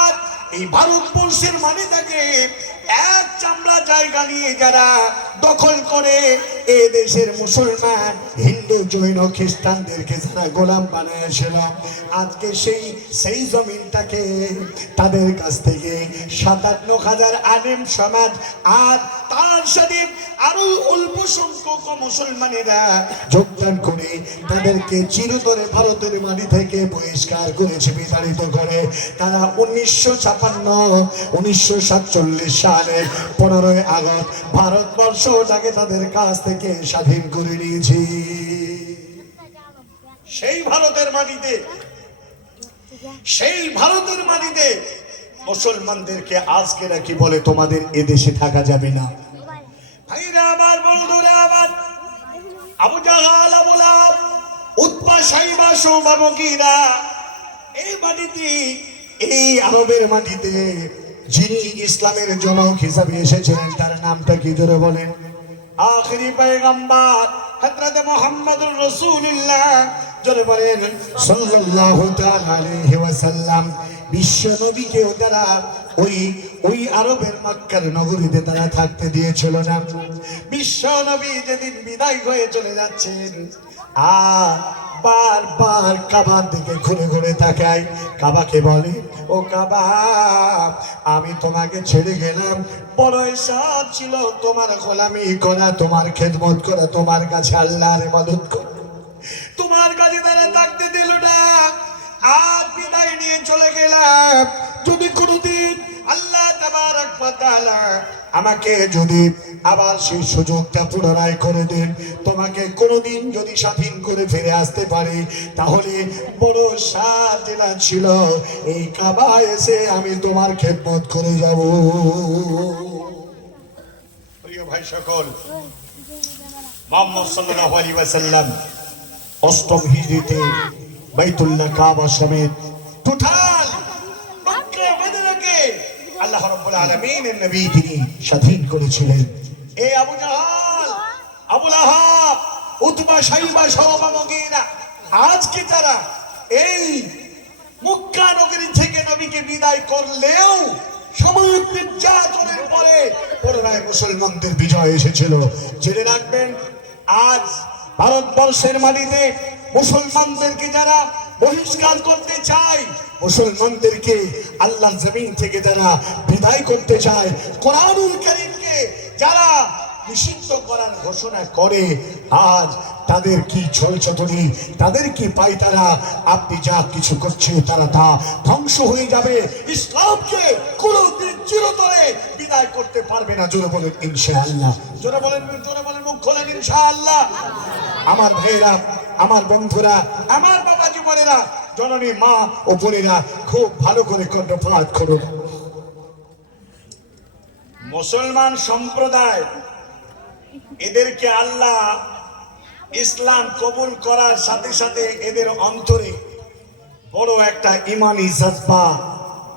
আর এই ভারতবর্ষের মাটিটাকে এক চামড়া জায়গা নিয়ে যারা দখল করে এ দেশের মুসলমান হিন্দু জৈন খ্রিস্টানদেরকে যারা গোলাম বানিয়েছিল, আজকে সেই জমিনটাকে তাদের কাছ থেকে 57,000 আলেম সমাজ আর তার সাথে আরো অল্প সংখ্যক মুসলমানেরা যোগদান করে তাদেরকে চিরতরে ভারতের মাটি থেকে বহিষ্কার করেছে, বিতাড়িত করে। তারা 1947 সালে 15ই আগস্ট ভারতবর্ষটাকে তাদের কাছ থেকে স্বাধীন করে নিয়েছে। সেই ভারতের মাটিতে মুসলমানদেরকে আজকে নাকি বলে তোমাদের এদেশে থাকা যাবে না। ভাইরা আমার, বন্ধুরা আমার, আবু জাহাল, আবু লাহাব, উতবা, শাইবা, শুবা, মুগীরা এই মাটিতে, এই আরবের মাটিতে যিনি ইসলামের জনক হিসাবে এসেছিলেন তার নামটা কি জোরে বলেন? আখিরি পয়গম্বর হযরত মুহাম্মদুর রাসূলুল্লাহ, জোরে বলেন সাল্লাল্লাহু তাআলা আলাইহি ওয়াসাল্লাম। বিশ্ব নবীকেও তারা ওই আরবের মক্কার নগরীতে তারা থাকতে দিয়েছিল না। বিশ্ব নবী যেদিন বিদায় হয়ে চলে যাচ্ছেন, বারবার কাবার দিকে ঘুরে ঘুরে তাকায়, কাবাকে বলে, ও কাবা, আমি তোমাকে ছেড়ে গেলাম, বড় ইচ্ছা ছিল তোমার গোলামি করা, তোমার খেদমত করা, তোমার কাছে আল্লাহর ইবাদত করা, তোমার কাছে তারা থাকতে দিল না, আজ বিদায় নিয়ে চলে গেলাম। যদি কোনদিন আল্লাহ তাবারক ওয়া তাআলা আমাকে যদি আবার সেই সুযোগটা পুনরায় করে দেন, তোমাকে কোনদিন যদি স্বাধীন করে ফিরে আসতে পারি, তাহলে বড় সার যেটা ছিল এই কাবা এসে আমি তোমার খেদমত করে যাব। প্রিয় ভাই সকল, মুহাম্মদ সাল্লাল্লাহু আলাইহি ওয়াসাল্লাম 8ম হিজরিতে বাইতুল্লাহ কাবা সমেত টোটাল মক্কা মদিনাকে আল্লাহ রাব্বুল আলামিনের নবী তিনি স্বাধীন করেছিলেন। এই আবু জাহাল, আবু লাহাব, উতবা, শাইবা, শুবা, মুগীরা আজকে তারা এই মক্কা নগরী থেকে নবীকে বিদায় করলেও সাময়িক নির্যাতনের পরে পুনরায় মুসলমানদের বিজয় এসেছিল। জেনে রাখবেন, আজ ভারতবর্ষের মাটিতে মুসলমানদেরকে যারা বহিষ্কার করতে চায়, মুসলমানদেরকে আল্লাহর জমিন থেকে যারা বিদায় করতে চায়, কোরআনুল কারীমকে যারা নিষিদ্ধ করার ঘোষণা করে, আজ তাদের কি ছলছতনি, তাদের কি পায়তারা, আপনি যা কিছু করছে তারা তা ধ্বংস হয়ে যাবে। ইসলামকে কোনদিন চিরতরে বিদায় করতে পারবে না। জোরে বলেন ইনশাআল্লাহ, জোরে বলেন, মুখ খোলেন ইনশাআল্লাহ। আমার ভাইয়েরা, আমার বন্ধুরা, আমার বাবা জীবনেরা, জননী মা ও বোনেরা, খুব ভালো করে কণ্ঠপাত করুন। মুসলমান সম্প্রদায় এদেরকে আল্লাহ ইসলাম কবুল করার সাথে সাথে এদের অন্তরে বড় একটা ইমানি জজবা,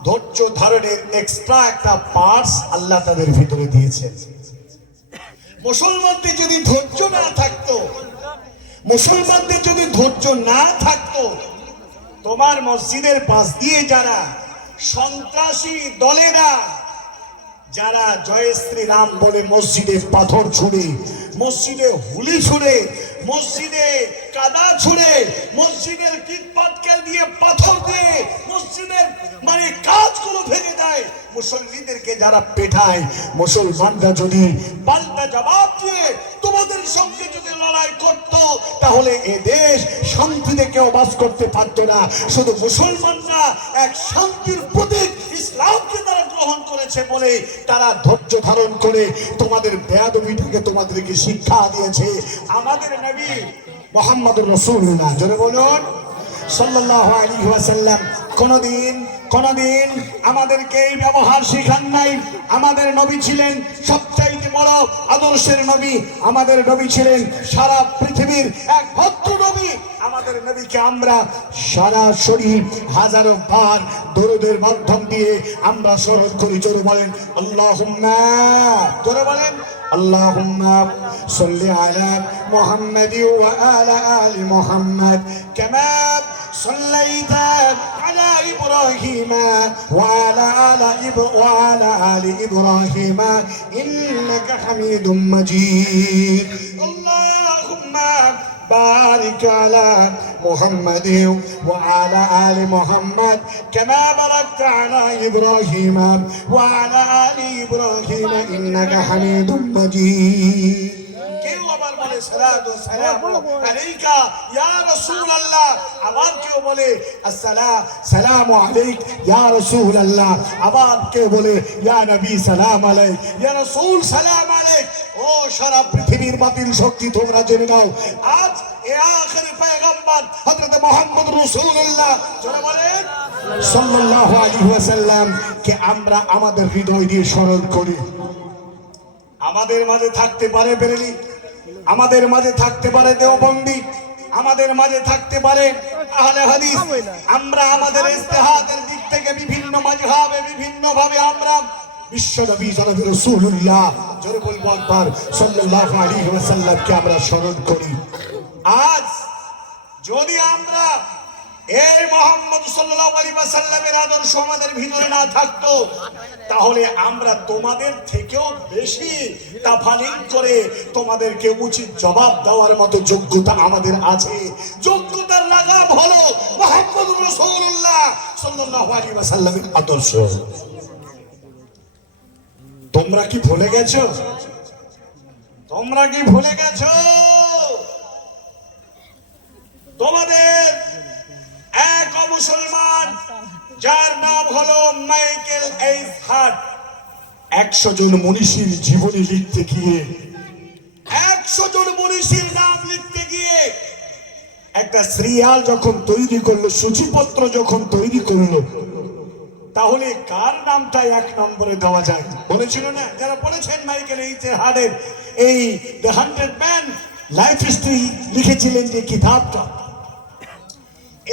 ধৈর্য ধারণের এক্সট্রা একটা পার্টস আল্লাহ তাদের ভিতরে দিয়েছে। মুসলমানদের যদি ধৈর্য না থাকতো, মুসলমানদের যদি ধৈর্য না থাকতো, তোমার মসজিদের পাশ দিয়ে যারা সন্ত্রাসী দলেরা যারা জয় শ্রী রাম বলে মসজিদে পাথর ছুড়ে, মসজিদে হুলি ছুড়ে, মসজিদে কাদা ছুড়ে, মসজিদের কীট পাটকেল দিয়ে পাথর দিয়ে মসজিদের মানে কাজগুলো ভেঙে দেয়, মুসল্লিদেরকে যারা পেটায়, মুসলমানরা যদি পাল্টা জবাব দিয়ে তোমাদের সঙ্গে যদি লড়াই করত, তাহলে এ দেশ শান্তিতে কেউ বাস করতে পারত না। শুধু মুসলমানরা এক শান্তির প্রতীক ইসলামকে তারা গ্রহণ করেছে বলে তারা ধৈর্য ধারণ করে তোমাদের বেয়াদবিটাকে তোমাদেরকে শিক্ষা দিয়েছে। আমাদের নবী মুহাম্মদুর রাসূলুল্লাহ, জোরে বলুন সাল্লাল্লাহু আলাইহি ওয়াসাল্লাম, কোনদিন আমাদেরকে এই ব্যবহার শেখান নাই। আমাদের নবী ছিলেন সবচাইতে বড় আদর্শের নবী। আমাদের নবী ছিলেন সারা পৃথিবীর এক ভদ্র নবী। আমাদের নবীকে আমরা সরাসরি হাজারো বার দরুদের মাধ্যম দিয়ে আমরা স্মরণ করি। জোরে বলেন আল্লাহুম্মা, জোরে বলেন আল্লাহুম্মা সাল্লি আলা মুহাম্মাদি ওয়া আলা আলি মুহাম্মাদ কামা সাল্লাইতা আলা ইব্রাহিম ওয়া আলা আলি ইব্রাহিম ইন্নাকা হামিদুম মাজিদ আল্লাহুম্মা بارك على محمد وعلى آل محمد كما باركت على إبراهيم وعلى آل إبراهيم إنك حميد مجيد কেউ আবার বলে সালাতু সালামু আলাইকা ইয়া রাসূলুল্লাহ, আবার কেউ বলে সালামু আলাইক ইয়া রাসূলুল্লাহ, আবার কেউ বলে ইয়া নবী সালাম আলাইক, ইয়া রাসূল সালাম আলাইক। ও সারা পৃথিবীর বাতিল শক্তি তোমরা জেনে নাও, আজ এ আখির পয়গম্বর হযরত মুহাম্মদ রাসূলুল্লাহ সাল্লাল্লাহু আলাইহি ওয়াসাল্লাম কে আমরা আমাদের হৃদয় দিয়ে স্মরণ করি। আমাদের মাঝে থাকতে পারে বেরেলি, আমাদের মাঝে থাকতে পারে দেওবন্দি, আমাদের মাঝে থাকতে পারে আহলে হাদিস। আমরা আমাদের ইজতিহাদের দিক থেকে বিভিন্ন মাযহাবে বিভিন্ন ভাবে আমরা বিশ্বনবী জনাব রাসূলুল্লাহ সাল্লাল্লাহু আলাইহি ওয়াসাল্লামকে আমরা স্মরণ করি। আজ যদি আমরা এই মুহাম্মদ সাল্লাল্লাহু আলাইহি ওয়াসাল্লামের আদর্শ আমাদের ভিতরে না থাকতো, তাহলে আমরা তোমাদের থেকেও বেশি তাফালিং করে তোমাদেরকে উচিত জবাব দেওয়ার মতো যোগ্যতা আমাদের আছে। যোগ্যতার লাগাম হলো মুহাম্মদ রাসূলুল্লাহ সাল্লাল্লাহু আলাইহি ওয়াসাল্লামের আদর্শ। তোমরা কি ভুলে গেছো? তোমরা কি ভুলে গেছো? তোমাদের এক মুসলমান যার নাম হলো মাইকেল এইচ হার্ট, 100 জন মনীষীর জীবনী লিখতে গিয়ে, 100 জন মনীষীর নাম লিখতে গিয়ে একটা সিরিয়াল যখন তৈরি করলো, সূচিপত্র যখন তৈরি করলো, তাহলে কার নামটা 1 নম্বরে দেওয়া যায়? বলেছিল না, যারা পড়েছেন মাইকেল এইচ হার্টের এই দ্য 100 ম্যান লাইফ হিস্ট্রি লিখেছিলেন যে কিতাবটা,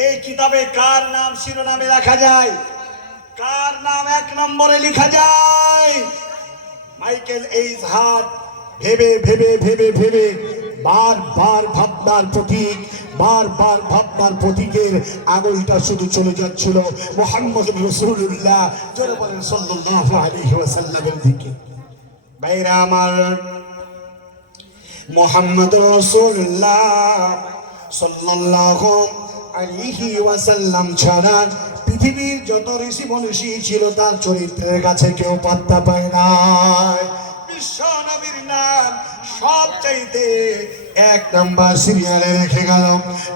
এই কিতাবে কার নাম শিরোনামে রাখা যায়? কার নাম 1 নম্বরে লেখা যায়? মাইকেল এইচ হার্ট ভেবে ভেবে ভেবে ভেবে বারবার ভাবনার প্রতীক, বারবার ভাবনার প্রতীকের আঙুলটা শুধু চলে যাচ্ছিল মুহাম্মদ রাসূলুল্লাহ সাল্লাল্লাহু আলাইহি ওয়াসাল্লামের দিকে। ভাইরা আমার, মুহাম্মদ রাসূলুল্লাহ সাল্লাল্লাহু আলাইহি ওয়াসাল্লাম ছাড়া পৃথিবীর যত ঋষি মনীষী ছিল তার চরিত্রের কাছে কেউ পাত্তা পায় না। বিশ্ব নবীর নাম সবচাইতে 1 নম্বর সিরিয়ালে রেখে গেল।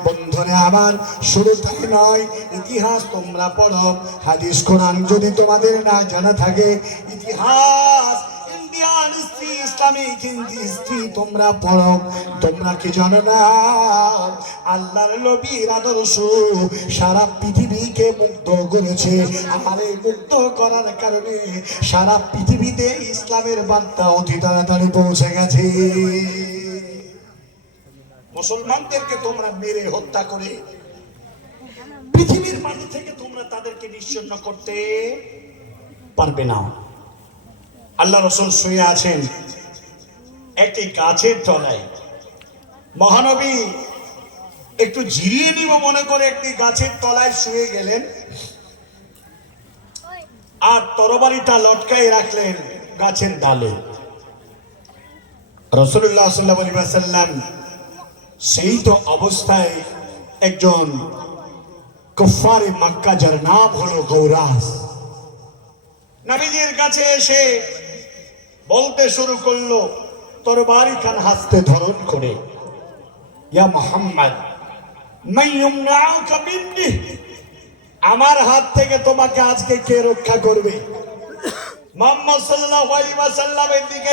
বন্ধুরা আমার, শুধু তাই নয়, ইতিহাস তোমরা পড়ো, হাদিস কোরআন যদি তোমাদের না জানা থাকে, ইতিহাস ইন্ডিয়ান হিস্ট্রি, ইসলামিক হিস্ট্রি তোমরা পড়ো। তোমরা কি জানো না আল্লাহর নবীর আদর্শ সারা পৃথিবীকে মুগ্ধ করেছে? আর এই মুগ্ধ করার কারণে সারা পৃথিবীতে ইসলামের বার্তা অতি তাড়াতাড়ি পৌঁছে গেছে। মুসলমানদেরকে তোমরা মেরে হত্যা করে পৃথিবীর মাটি থেকে তোমরা তাদেরকে নিশ্চিহ্ন করতে পারবে না। আল্লাহ রাসূল শুয়ে আছেন একটি গাছের তলায়। মহানবী একটু জিরিয়ে নিব মনে করে একটি গাছের তলায় শুয়ে গেলেন, আর তরবারিটা লটকাই রাখলেন গাছের ডালে। রাসূলুল্লাহ সাল্লাল্লাহু আলাইহি ওয়াসাল্লাম সেই তো অবস্থায় একজন কুফারে মক্কা যার নাম হলো গৌরাস, নবীজির কাছে এসে বলতে শুরু করলো তরবারি খান হাসতে ধরন করে, ইয়া মুহাম্মদ মাইয়ুমনাউকা মিন্নি, আমার হাত থেকে তোমাকে আজকে কে রক্ষা করবে? মুহাম্মদ সাল্লাল্লাহু আলাইহি ওয়াসাল্লামের দিকে